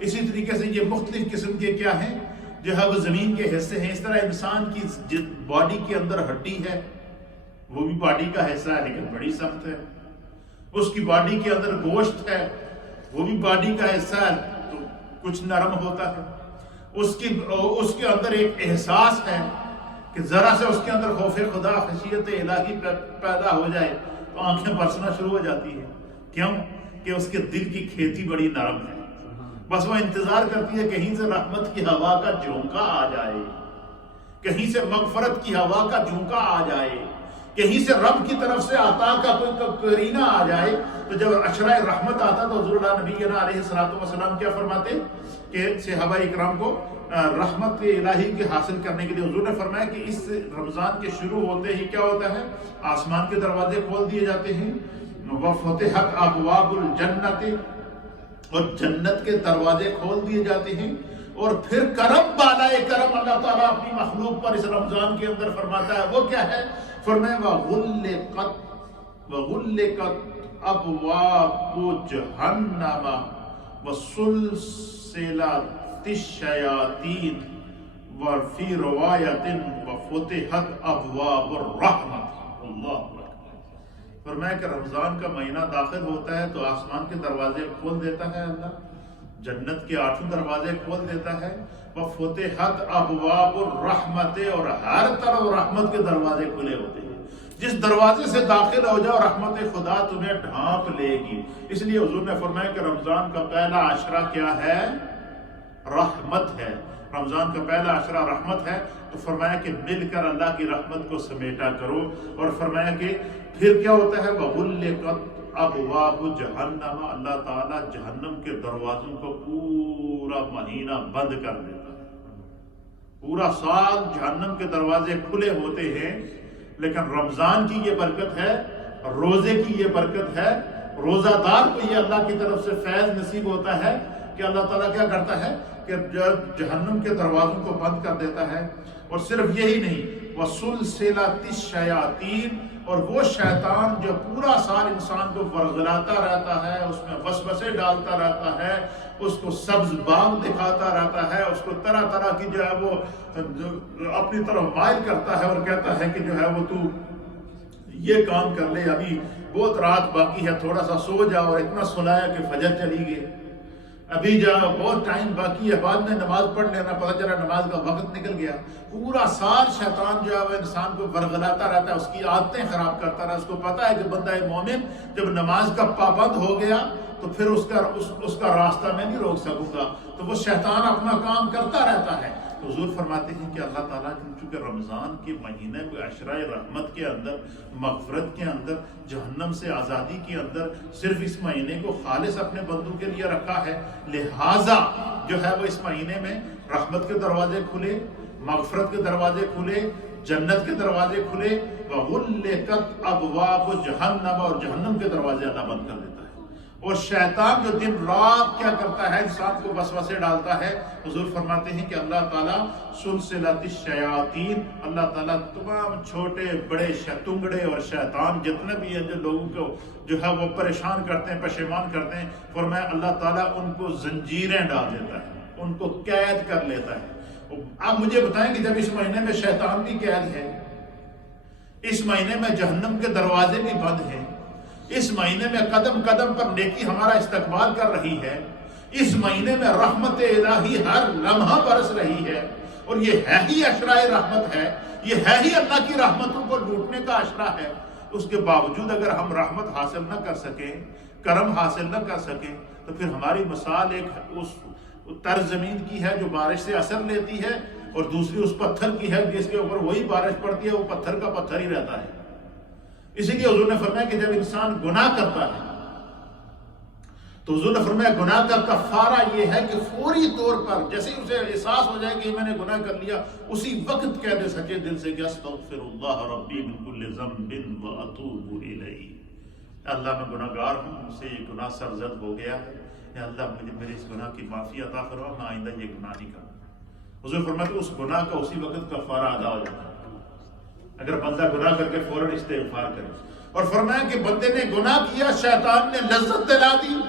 اسی طریقے سے یہ مختلف قسم کے کیا ہیں جو ہے وہ زمین کے حصے ہیں۔ اس طرح انسان کی باڈی کے اندر ہڈی ہے، وہ بھی باڈی کا حصہ ہے لیکن بڑی سخت ہے۔ اس کی باڈی کے اندر گوشت ہے، وہ بھی باڈی کا حصہ ہے تو کچھ نرم ہوتا ہے۔ اس کے اندر ایک احساس ہے کہ ذرا سے اس کے اندر خوف خدا، خشیت الہی پیدا ہو جائے تو آنکھیں برسنا شروع ہو جاتی ہیں۔ کیوں؟ کہ اس کے دل کی کھیتی بڑی نرم ہے، بس وہ انتظار کرتی ہے کہیں سے رحمت کی ہوا کا جھونکا آ جائے، کہیں سے مغفرت کی ہوا کا جھونکا آ جائے، کہیں سے رب کی طرف سے عطا کا کوئی کرینہ آ جائے۔ تو جب عشرہ رحمت آتا تو حضور اللہ نبی علیہ السلام کیا فرماتے کہ صحابہ اکرام کو رحمت الہی کے حاصل کرنے کے لیے حضور نے فرمایا کہ اس رمضان کے شروع ہوتے ہی کیا ہوتا ہے، آسمان کے دروازے کھول دیے جاتے ہیں، وفتحت ابواب الجنت، اور جنت کے دروازے کھول دیے جاتے ہیں، اور پھر کرم بالائے کرم اللہ تعالیٰ اپنی مخلوق پر اس رمضان کے اندر فرماتا ہے۔ وہ کیا ہے؟ فرمایا وغلقت ابواب جہنم وسلسلت الشیاطین وفی روایت وفتحت ابواب الرحمت۔ اللہ فرمایا کہ رمضان کا مہینہ داخل ہوتا ہے تو آسمان کے دروازے کھول دیتا ہے اللہ، جنت کے 8 دروازے کھول دیتا ہے، وفتحت ابواب الرحمت، اور ہر طرف رحمت کے دروازے کھلے ہوتے ہیں۔ جس دروازے سے داخل ہو جاؤ رحمت خدا تمہیں ڈھانپ لے گی۔ اس لیے حضور نے فرمایا کہ رمضان کا پہلا عشرہ کیا ہے؟ رحمت ہے۔ رمضان کا پہلا عشرہ رحمت ہے، تو فرمایا کہ مل کر اللہ کی رحمت کو سمیٹا کرو، اور فرمایا کہ پھر کیا ہوتا ہے؟ وغلقت ابواب جہنم، اللہ تعالیٰ جہنم کے دروازوں کو پورا مہینہ بند کر دیتا ہے۔ پورا سال جہنم کے دروازے کھلے ہوتے ہیں، لیکن رمضان کی یہ برکت ہے، روزے کی یہ برکت ہے، روزہ دار کو یہ اللہ کی طرف سے فیض نصیب ہوتا ہے کہ اللہ تعالیٰ کیا کرتا ہے کہ جہنم کے دروازوں کو بند کر دیتا ہے۔ اور صرف یہی نہیں، وَسُلْسِلَتِ الشَّيَاطِينَ، اور وہ شیطان جو پورا سال انسان کو ورغلاتا رہتا ہے، اس میں وسوسے ڈالتا رہتا ہے، اس کو سبز باغ دکھاتا رہتا ہے، اس کو طرح طرح کی جو ہے وہ اپنی طرف مائل کرتا ہے اور کہتا ہے کہ جو ہے وہ تو یہ کام کر لے، ابھی بہت رات باقی ہے، تھوڑا سا سو جا، اور اتنا سلایا کہ فجر چلی گئی، ابھی جا بہت ٹائم باقی ہے، بعد میں نماز پڑھ لینا، پتہ چلا نماز کا وقت نکل گیا۔ پورا سال شیطان جو ہے وہ انسان کو ورغلاتا رہتا ہے، اس کی عادتیں خراب کرتا رہتا ہے۔ اس کو پتا ہے کہ بندہ مومن جب نماز کا پابند ہو گیا تو پھر اس کا راستہ میں نہیں روک سکوں گا، تو وہ شیطان اپنا کام کرتا رہتا ہے۔ تو حضور فرماتے ہیں کہ اللہ تعالیٰ چونکہ رمضان کے مہینے کو عشرہ رحمت کے اندر، مغفرت کے اندر، جہنم سے آزادی کے اندر صرف اس مہینے کو خالص اپنے بندوں کے لیے رکھا ہے، لہٰذا جو ہے وہ اس مہینے میں رحمت کے دروازے کھلے، مغفرت کے دروازے کھلے، جنت کے دروازے کھلے، وغلقت ابواب جہنم، اور جہنم کے دروازے اللہ بند کر دیتا ہے۔ اور شیطان جو دن رات کیا کرتا ہے، انسان کو وسوسے ڈالتا ہے۔ حضور فرماتے ہیں کہ اللہ تعالیٰ سلسلۃ الشیاطین، اللہ تعالیٰ تمام چھوٹے بڑے تنگڑے اور شیطان جتنے بھی ہیں جو لوگوں کو جو ہے وہ پریشان کرتے ہیں، پشیمان کرتے ہیں، فرمایا اللہ تعالیٰ ان کو زنجیریں ڈال دیتا ہے، ان کو قید کر لیتا ہے۔ اب مجھے بتائیں کہ جب اس مہینے میں شیطان بھی قید ہے، اس مہینے میں جہنم کے دروازے بھی بند ہیں، اس مہینے میں قدم قدم پر نیکی ہمارا استقبال کر رہی ہے، اس مہینے میں رحمت الہی ہر لمحہ برس رہی ہے، اور یہ ہے ہی عشرہ رحمت ہے، یہ ہے ہی اللہ کی رحمتوں کو لوٹنے کا عشرہ ہے، اس کے باوجود اگر ہم رحمت حاصل نہ کر سکیں، کرم حاصل نہ کر سکیں، تو پھر ہماری مثال ایک اس تر زمین کی ہے جو بارش سے اثر لیتی ہے، اور دوسری اس پتھر کی ہے جس کے اوپر وہی بارش پڑتی ہے، وہ پتھر کا پتھر ہی رہتا ہے۔ اسی لیے حضور نے فرمایا کہ جب انسان گناہ کرتا ہے تو تو حضور نے فرمایا گناہ کا کفارہ یہ ہے کہ فوری طور پر جیسے ہی اسے احساس ہو جائے کہ میں نے گناہ کر لیا، اسی وقت کہہ دے سچے دل سے کہ استغفر اللہ ربی من کل ذنب واتوب الیہ، اللہ میں گناہ گار ہوں، مجھ سے یہ گناہ سرزد ہو گیا ہے، یا اللہ مجھے میرے اس گناہ کی معافی عطا فرما، میں آئندہ یہ گناہ نہیں کروں۔ حضور فرمایا کہ اس گناہ کا اسی وقت کفارہ ادا ہو جاتا ہے اگر بندہ گناہ کر کے فوراً استغفار کرے۔ اور فرمایا کہ بندے نے گناہ کیا، شیطان نے لذت دلا دی،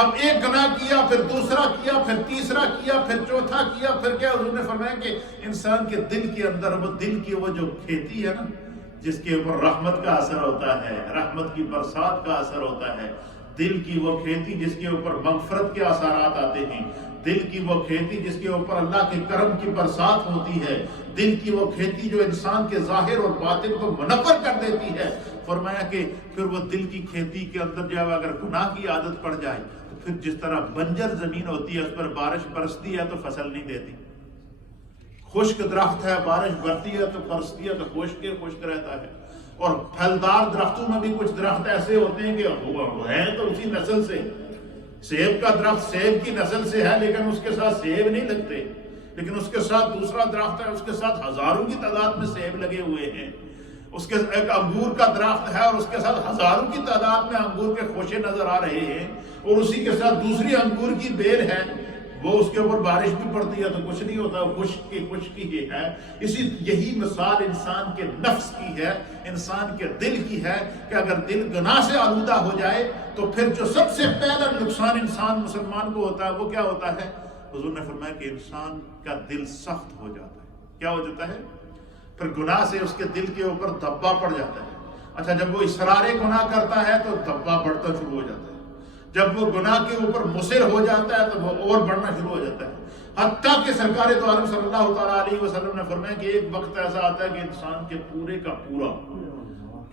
اب ایک گناہ کیا، پھر دوسرا کیا، پھر تیسرا کیا، پھر چوتھا کیا، پھر کیا؟ حضور نے فرمایا کہ انسان کے دل کے اندر وہ دل کی وہ جو کھیتی ہے نا، جس کے اوپر رحمت کا اثر ہوتا ہے، رحمت کی برسات کا اثر ہوتا ہے، دل کی وہ کھیتی جس کے اوپر مغفرت کے اثرات آتے ہیں، دل کی وہ کھیتی جس کے اوپر اللہ کے کرم کی برسات ہوتی ہے، دل کی وہ کھیتی جو انسان کے ظاہر اور باطن کو منور کر دیتی ہے۔ فرمایا کہ پھر وہ دل کی کھیتی کے اندر جو ہے اگر گناہ کی عادت پڑ جائے تو پھر جس طرح بنجر زمین ہوتی ہے، اس پر بارش برستی ہے تو فصل نہیں دیتی، خشک درخت ہے، بارش برتی ہے تو برستی ہے تو خشک رہتا ہے۔ اور پھلدار درختوں میں بھی کچھ درخت ایسے ہوتے ہیں کہ وہ ہیں تو اسی نسل سے، سیب کا درخت سیب کی نسل سے ہے لیکن اس کے ساتھ سیب نہیں لگتے، لیکن اس کے ساتھ دوسرا درخت ہے، اس کے ساتھ ہزاروں کی تعداد میں سیب لگے ہوئے ہیں۔ اس کے ایک انگور کا درخت ہے اور اس کے ساتھ ہزاروں کی تعداد میں انگور کے خوشے نظر آ رہے ہیں، اور اسی کے ساتھ دوسری انگور کی بیل ہے، وہ اس کے اوپر بارش بھی پڑتی ہے تو کچھ نہیں ہوتا، خشکی ہی ہے۔ یہی مثال انسان کے نفس کی ہے، انسان کے دل کی ہے کہ اگر دل گناہ سے آلودہ ہو جائے تو پھر جو سب سے پہلا نقصان انسان مسلمان کو ہوتا ہے وہ کیا ہوتا ہے؟ حضور نے فرمایا کہ انسان کا دل سخت ہو جاتا ہے۔ کیا ہو جاتا ہے؟ پھر گناہ سے اس کے دل کے اوپر دبا پڑ جاتا ہے۔ اچھا، جب وہ اصرار گناہ کرتا ہے تو دبا بڑھتا شروع ہو جاتا ہے، جب وہ گناہ کے اوپر مصر ہو جاتا ہے تو وہ اور بڑھنا شروع ہو جاتا ہے، حتیٰ کہ سرکار دو عالم صلی اللہ تعالیٰ علیہ وسلم نے فرمایا کہ ایک وقت ایسا آتا ہے کہ انسان کے پورے کا پورا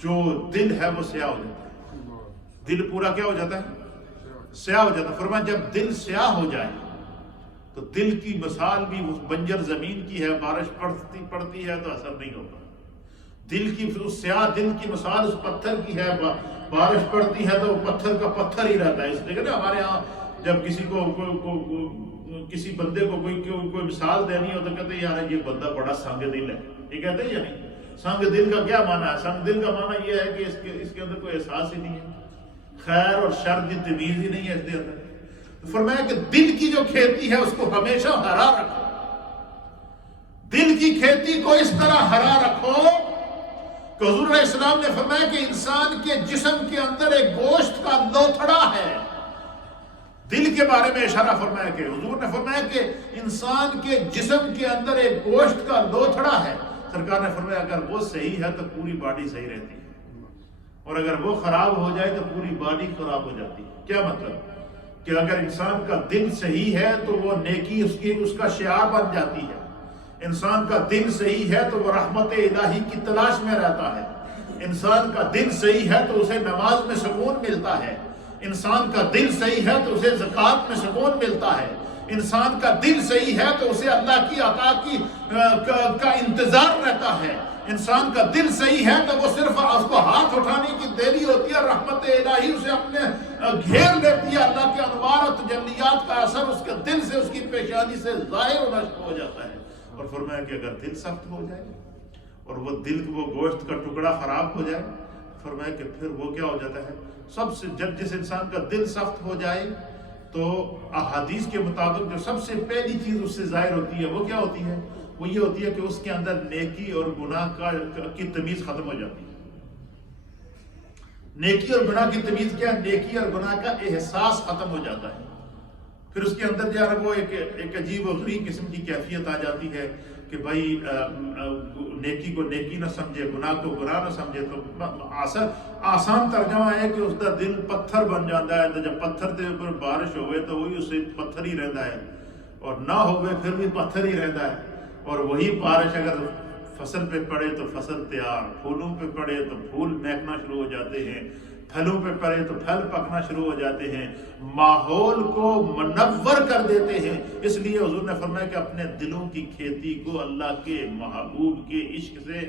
جو دل ہے وہ سیاہ ہو جاتا ہے، دل پورا کیا ہو جاتا ہے؟ سیاہ ہو جاتا ہے۔ فرمایا جب دل سیاہ ہو جائے تو دل کی مثال بھی اس بنجر زمین کی ہے، بارش پڑتی ہے تو اثر نہیں ہوتا، دل کی اس سیاہ دل کی مثال اس پتھر کی ہے، بارش پڑتی ہے تو پتھر کا پتھر ہی رہتا ہے۔ اس لیے کہ ہمارے ہاں جب کسی کو کسی بندے کو کوئی مثال دینی ہو تو کہتے ہیں یار یہ بندہ بڑا سنگ دل ہے، یہ کہتے ہیں یا نہیں؟ سنگ دل کا کیا معنی ہے؟ سنگ دل کا معنی یہ ہے کہ اس کے اندر کوئی احساس ہی نہیں ہے، خیر اور شر کی تمیز ہی نہیں ہے اس کے اندر۔ تو فرمایا کہ دل کی جو کھیتی ہے اس کو ہمیشہ ہرا رکھو، دل کی کھیتی کو اس طرح ہرا رکھو کہ حضور علیہ السلام نے فرمایا کہ انسان کے جسم کے اندر ایک گوشت کا لوتھڑا ہے۔ دل کے بارے میں اشارہ فرمایا کہ حضور نے فرمایا کہ انسان کے جسم کے اندر ایک گوشت کا لوتھڑا ہے۔ سرکار نے فرمایا اگر وہ صحیح ہے تو پوری باڈی صحیح رہتی ہے، اور اگر وہ خراب ہو جائے تو پوری باڈی خراب ہو جاتی ہے۔ کیا مطلب؟ کہ اگر انسان کا دل صحیح ہے تو وہ نیکی اس کا شعار بن جاتی ہے، انسان کا دل صحیح ہے تو وہ رحمت الہی کی تلاش میں رہتا ہے، انسان کا دل صحیح ہے تو اسے نماز میں سکون ملتا ہے، انسان کا دل صحیح ہے تو اسے زکوٰۃ میں سکون ملتا ہے، انسان کا دل صحیح ہے تو اسے اللہ کی عطا کا انتظار رہتا ہے، انسان کا دل صحیح ہے تو وہ صرف اس کو ہاتھ اٹھانے کی دیری ہوتی ہے، رحمت الہی اسے اپنے گھیر لیتی ہے، اللہ کے انوار اور تجلیات کا اثر اس کے دل سے اس کی پیشانی سے ظاہر ہونا شروع ہو جاتا ہے۔ اور فرمایا کہ اگر دل سخت ہو جائے اور وہ دل وہ گوشت کا ٹکڑا خراب ہو جائے، فرمایا کہ پھر وہ کیا ہو جاتا ہے؟ سب سے جس انسان کا دل سخت ہو جائے تو احادیث کے مطابق جو سب سے پہلی چیز اس سے ظاہر ہوتی ہے وہ کیا ہوتی ہے؟ وہ یہ ہوتی ہے کہ اس کے اندر نیکی اور گناہ کی تمیز ختم ہو جاتی ہے۔ نیکی اور گناہ کی تمیز کیا ہے؟ نیکی اور گناہ کا احساس ختم ہو جاتا ہے۔ پھر اس کے اندر جو ہے وہ ایک عجیب و غریب قسم کی کیفیت آ جاتی ہے کہ بھائی نیکی کو نیکی نہ سمجھے، گناہ کو گناہ نہ سمجھے۔ تو آسان ترجمہ ہے کہ اس کا دل پتھر بن جاتا ہے، تو جب پتھر کے اوپر بارش ہوئے تو وہی اسے پتھر ہی رہتا ہے، اور نہ ہوئے پھر بھی پتھر ہی رہتا ہے۔ اور وہی بارش اگر فصل پہ پڑے تو فصل تیار، پھولوں پہ پڑے تو پھول مہکنا شروع ہو جاتے ہیں، پھلوں پہ پڑے تو پھل پکنا شروع ہو جاتے ہیں، ماحول کو منور کر دیتے ہیں۔ اس لیے حضور نے فرمایا کہ اپنے دلوں کی کھیتی کو اللہ کے محبوب کے عشق سے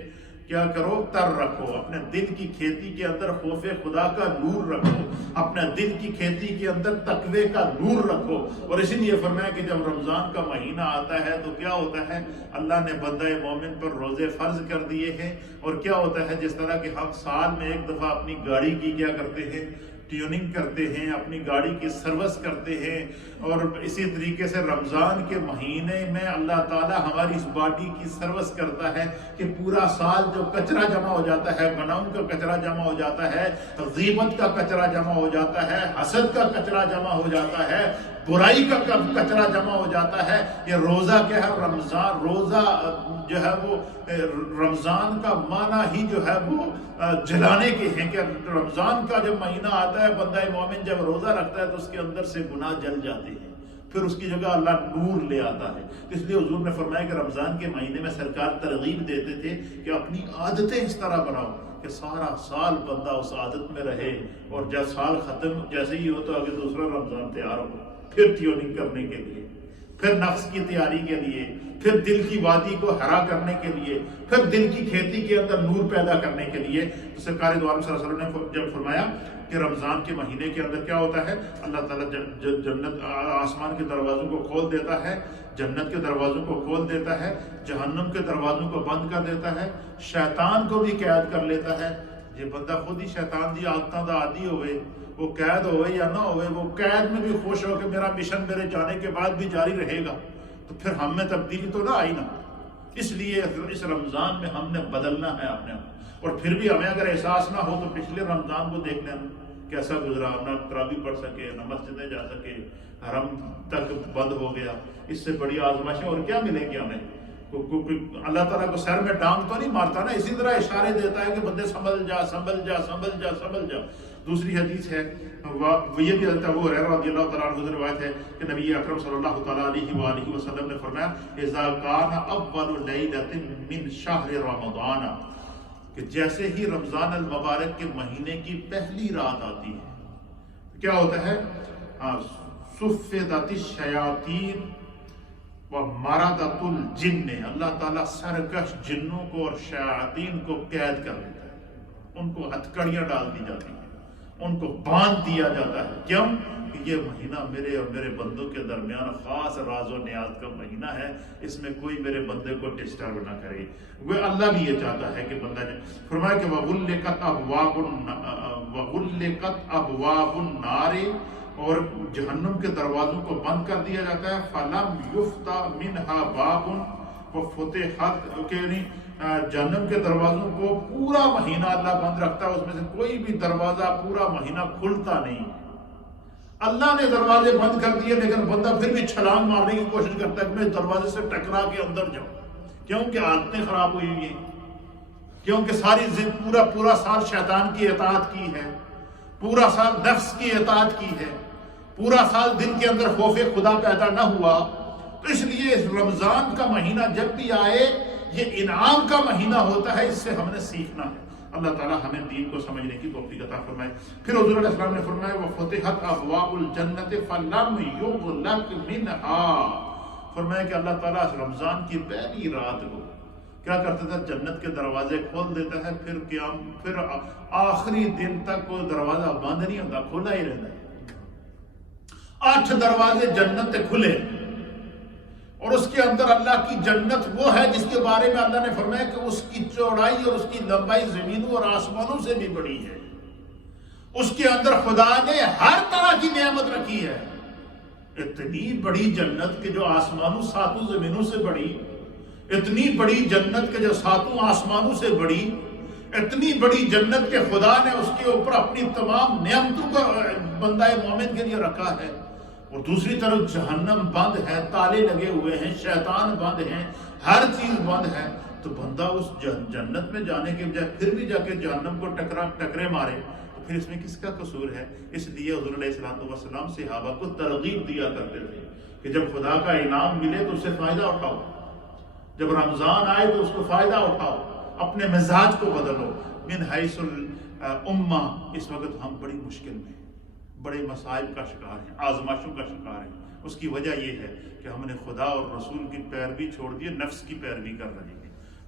کیا کرو؟ تر رکھو، اپنے دل کی کھیتی کے اندر خوف خدا کا نور رکھو، اپنے دل کی کھیتی کے اندر تقوی کا نور رکھو۔ اور اسی لیے فرمایا کہ جب رمضان کا مہینہ آتا ہے تو کیا ہوتا ہے؟ اللہ نے بندہ مومن پر روزے فرض کر دیے ہیں، اور کیا ہوتا ہے جس طرح کہ ہم سال میں ایک دفعہ اپنی گاڑی کی کیا کرتے ہیں؟ ٹیوننگ کرتے ہیں، اپنی گاڑی کی سروس کرتے ہیں، اور اسی طریقے سے رمضان کے مہینے میں اللہ تعالی ہماری اس باڈی کی سروس کرتا ہے کہ پورا سال جو کچرا جمع ہو جاتا ہے، گناہوں کا کچرا جمع ہو جاتا ہے، غیبت کا کچرا جمع ہو جاتا ہے، حسد کا کچرا جمع ہو جاتا ہے، برائی کا کچرا جمع ہو جاتا ہے، یہ روزہ کیا ہے؟ رمضان، روزہ جو ہے وہ رمضان کا معنی ہی جو ہے وہ جلانے کے ہیں، کہ رمضان کا جب مہینہ آتا ہے بندہ مومن جب روزہ رکھتا ہے تو اس کے اندر سے گناہ جل جاتے ہیں، پھر اس کی جگہ اللہ نور لے آتا ہے۔ اس لیے حضور نے فرمایا کہ رمضان کے مہینے میں سرکار ترغیب دیتے تھے کہ اپنی عادتیں اس طرح بناؤ کہ سارا سال بندہ اس عادت میں رہے، اور جب سال ختم جیسے ہی ہو تو آگے دوسرا رمضان تیار ہو، پھر ٹیوننگ کرنے کے لیے، پھر نفس کی تیاری کے لیے، پھر دل کی وادی کو ہرا کرنے کے لیے، پھر دل کی کھیتی کے اندر نور پیدا کرنے کے لیے۔ تو سرکار دو عالم صلی اللہ علیہ وسلم نے جب فرمایا کہ رمضان کے مہینے کے اندر کیا ہوتا ہے؟ اللہ تعالیٰ جنت آسمان کے دروازوں کو کھول دیتا ہے، جنت کے دروازوں کو کھول دیتا ہے، جہنم کے دروازوں کو بند کر دیتا ہے، شیطان کو بھی قید کر لیتا ہے۔ یہ بندہ خود ہی شیطان دی عادتاں دا عادی ہوئے، وہ قید ہوئے یا نہ ہوئے، وہ قید میں بھی خوش ہو کہ میرا مشن میرے جانے کے بعد بھی جاری رہے گا، تو پھر ہم میں تبدیلی تو نہ آئی نا۔ اس لیے اس رمضان میں ہم نے بدلنا ہے اپنے آپ، اور پھر بھی ہمیں اگر احساس نہ ہو تو پچھلے رمضان کو دیکھ لینا کیسا گزرا، نہ تراویح پڑھ سکے، نہ مسجدیں جا سکے، حرم تک بند ہو گیا۔ اس سے بڑی آزمائشیں اور کیا ملیں گی ہمیں؟ اللہ تعالیٰ کو سر میں ڈانگ تو نہیں مارتا نا، اسی طرح اشارے دیتا ہے کہ بندے سنبھل جا سنبھل جا سنبھل جا سنبھل جا۔ دوسری حدیث ہے، یہ بھی حضرت ابو ہریرہ رضی اللہ تعالیٰ عنہ سے روایت ہے کہ نبی اکرم صلی اللہ تعالیٰ علیہ وآلہ وسلم نے فرمایا اذا کان اول لیلۃ من شہر رمضان، کہ جیسے ہی رمضان المبارک کے مہینے کی پہلی رات آتی ہے کیا ہوتا ہے؟ صفدت الشیاطین ومردت الجن، اللہ تعالیٰ سرکش جنوں کو اور شیاطین کو قید کر دیتا ہے، ان کو ہتھکڑیاں ڈال دی جاتی ہیں، ان کو باندھ دیا جاتا ہے۔ کیوں؟ کہ یہ مہینہ میرے اور میرے بندوں کے درمیان خاص راز و نیاز کا مہینہ ہے، اس میں کوئی میرے بندے کو ڈسٹرب نہ کرے۔ وہ اللہ بھی یہ چاہتا ہے کہ بندہ فرمایا کہ وَغُلِّقَتْ أَبْوَابُ النَّارِ، اور جہنم کے دروازوں کو بند کر دیا جاتا ہے۔ فَلَمْ يُفْتَحْ مِنْهَا بَابٌ وَفُتِحَتْ، یعنی جہنم کے دروازوں کو پورا مہینہ اللہ بند رکھتا ہے، اس میں سے کوئی بھی دروازہ پورا مہینہ کھلتا نہیں۔ اللہ نے دروازے بند کر دیے لیکن بندہ پھر بھی چھلانگ مارنے کی کوشش کرتا ہے کہ میں اس دروازے سے ٹکرا کے اندر جاؤں، کیونکہ عادتیں خراب ہوئی ہوئی ہیں، کیونکہ ساری پورا سال شیطان کی اطاعت کی ہے، پورا سال نفس کی اطاعت کی ہے، پورا سال دل کے اندر خوف خدا پیدا نہ ہوا۔ تو اس لیے رمضان کا مہینہ جب بھی آئے یہ انعام کا مہینہ ہوتا ہے، اس سے ہم نے سیکھنا ہے۔ اللہ تعالیٰ ہمیں دین کو سمجھنے کی توفیق عطا فرمائے۔ پھر حضور علیہ السلام نے فرمایا وَفُتِحَتْ أَبْوَابُ الْجَنَّةِ فَلَمْ يُغْلَقْ مِنْهَا، فرمایا کہ اللہ تعالیٰ رمضان کی پہلی رات کو کیا کرتا تھا؟ جنت کے دروازے کھول دیتا ہے، پھر آخری دن تک وہ دروازہ بند نہیں ہوتا، کھلا ہی رہتا ہے۔ 8 دروازے جنت کھلے، اور اس کے اندر اللہ کی جنت وہ ہے جس کے بارے میں اللہ نے فرمایا کہ اس کی چوڑائی اور اس کی لمبائی زمینوں اور آسمانوں سے بھی بڑی ہے۔ اس کے اندر خدا نے ہر طرح کی نعمت رکھی ہے، اتنی بڑی جنت کہ جو آسمانوں 7 زمینوں سے بڑی، اتنی بڑی جنت کہ جو 7 آسمانوں سے بڑی، اتنی بڑی جنت کہ خدا نے اس کے اوپر اپنی تمام نعمتوں کا بندہ مومن کے لیے رکھا ہے۔ اور دوسری طرف جہنم بند ہے، تالے لگے ہوئے ہیں، شیطان بند ہیں، ہر چیز بند ہے۔ تو بندہ اس جنت میں جانے کے بجائے پھر بھی جا کے جہنم کو ٹکرے مارے تو پھر اس میں کس کا قصور ہے؟ اس لیے حضور علیہ السلام صحابہ کو ترغیب دیا کرتے تھے کہ جب خدا کا انعام ملے تو اس سے فائدہ اٹھاؤ، جب رمضان آئے تو اس کو فائدہ اٹھاؤ، اپنے مزاج کو بدلو۔ من حیث الامہ اس وقت ہم بڑی مشکل میں، بڑے مسائل کا شکار ہیں، آزمائشوں کا شکار ہیں۔ اس کی وجہ یہ ہے کہ ہم نے خدا اور رسول کی پیروی چھوڑ دی، نفس کی پیروی کر رہے ہیں۔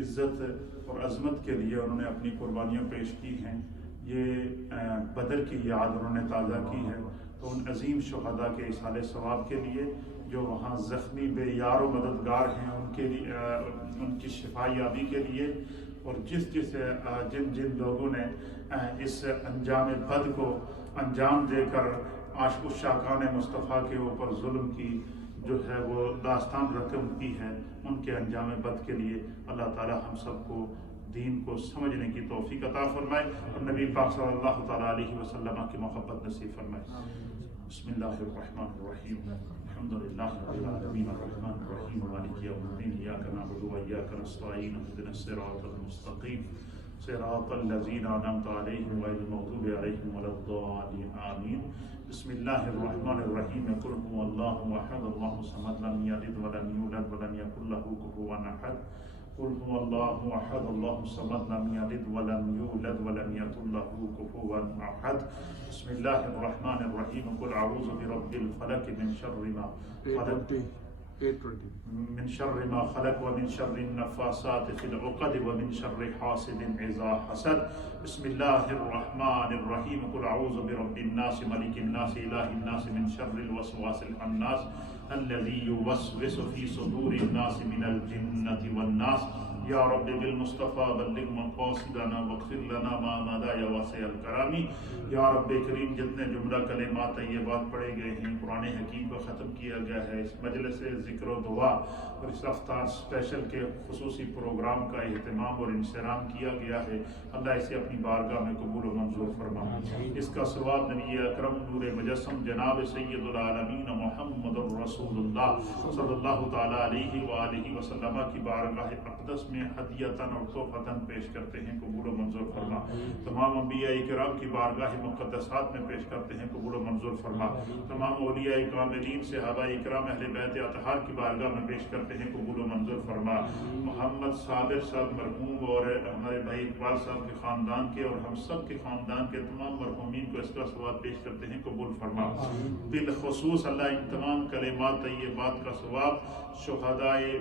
عزت اور عظمت کے لیے انہوں نے اپنی قربانیاں پیش کی ہیں. یہ بدر کی یاد انہوں نے تازہ کی ہے. تو ان عظیم شہداء کے اصحال ثواب کے لیے جو وہاں زخمی بے یار و مددگار ہیں ان کے لیے ان کی شفا یابی کے لیے، اور جن لوگوں نے اس انجام بد کو انجام دے کر عاشقان مصطفیٰ کے اوپر ظلم کی جو ہے وہ داستان رقم کی ہے، ان کے انجام بد کے لیے اللہ تعالی ہم سب کو دین کو سمجھنے کی توفیق عطا فرمائے اور نبی پاک صلی اللہ تعالی علیہ وسلم کی محبت نصیب فرمائے. بسم اللہ الرحمن الرحیم. الحمد للہ رب العالمین الرحمن الرحیم مالک یوم الدین ایاک نعبد و ایاک نستعین اهدنا الصراط المستقیم صراط الذین انعمت علیہم غیر المغضوب علیہم ولا الضالین آمین. بسم اللہ الرحمن الرحیم. قل هو اللہ احد اللہ الصمد لم یلد ولم یولد ولم یکن له کفوا احد. قل هو الله احد الله الصمد لم يلد ولم يولد ولم يكن له كفوا احد. بسم الله الرحمن الرحيم. قل اعوذ برب الفلق من شر ما خلق من شر ما خلق ومن شر النفاثات في العقد ومن شر حاسد اذا حسد. بسم الله الرحمن الرحيم. قل اعوذ برب الناس ملك الناس اله الناس من شر الوسواس الخناس الذي يوسوس في صدور الناس من الجنة والناس. یا رب بالمصطفیٰ بلغ مقاصدنا واغفر لنا ما مضى یا واسع الکرام. یا رب کریم جتنے جملہ کلمات طیبات پڑھے گئے ہیں قرآن حکیم کو ختم کیا گیا ہے، اس مجلس ذکر و دعا اور اس افطار اسپیشل کے خصوصی پروگرام کا اہتمام اور انصرام کیا گیا ہے، اللہ اسے اپنی بارگاہ میں قبول و منظور فرما. اس کا ثواب نبی اکرم نور مجسم جناب سید العالمین محمد الرسول اللہ صلی اللہ تعالی علیہ وآلہ وسلم کی بارگاہ اقدس میں ہدیتاً اور تحفتاً پیش کرتے ہیں، قبول و منظور فرما. تمام انبیاء کرام کی بارگاہ مقدسات میں پیش کرتے ہیں، قبول و منظور فرما. تمام اولیاء کاملین صحابہ کرام اہل بیت اطہار کی بارگاہ میں پیش کرتے ہیں، قبول و منظور فرما. محمد صابر صاحب مرحوم اور ہمارے بھائی اقبال صاحب کے خاندان کے اور ہم سب کے خاندان کے تمام مرحومین کو اس کا ثواب پیش کرتے ہیں، قبول فرما. بالخصوص اللہ ان تمام کلمات طیبات کا ثواب شہدائے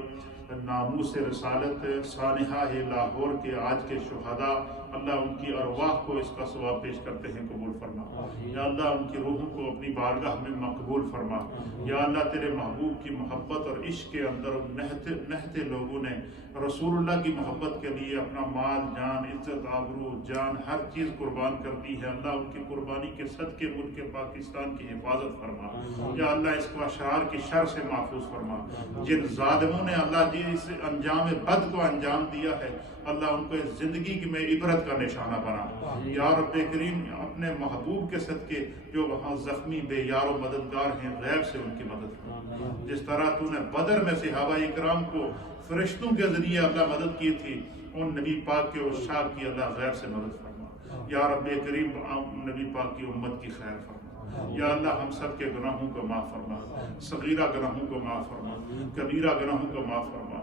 ناموس رسالت سانحہ لاہور کے آج کے شہداء، اللہ ان کی ارواح کو اس کا ثواب پیش کرتے ہیں، قبول فرما. یا اللہ ان کی روحوں کو اپنی بارگاہ میں مقبول فرما. یا اللہ تیرے محبوب کی محبت اور عشق کے اندر نہتے لوگوں نے رسول اللہ کی محبت کے لیے اپنا مال جان عزت آبرو جان ہر چیز قربان کر دی ہے، اللہ ان کی قربانی کے صدقے ملک پاکستان کی حفاظت فرما. یا اللہ اس کو اشرار کی شر سے محفوظ فرما. جن ظالموں نے اللہ جی اس انجام بد کو انجام دیا ہے، اللہ ان کو اس زندگی میں عبرت کا نشانہ بنا. یا رب کریم اپنے محبوب کے صدقے جو وہاں زخمی بے یار و مددگار ہیں غیب سے ان کی مدد فرما. جس طرح تو نے بدر میں صحابہ اکرام کو فرشتوں کے ذریعے اللہ مدد کی تھی، ان نبی پاک کے عشاق کی اللہ غیب سے مدد فرما. یا رب کریم نبی پاک کی امت کی خیر فرما. یا اللہ ہم سب کے گناہوں کو معاف فرما، صغیرہ گناہوں کو معاف فرما، کبیرہ گناہوں کو معاف فرما،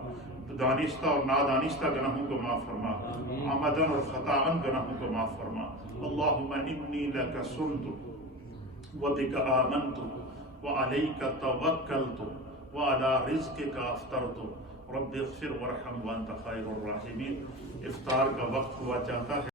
دانستہ اور نادانستہ گناہوں کو معاف فرما، عمدن اور خطاً گناہوں کو معاف فرما. اللہم انی لک سنت وبک آمنت وعلیک توکلت وعلی رزقک افطرت رب اغفر وارحم وانت خیر الراحمین. افطار کا وقت ہوا چاہتا ہے.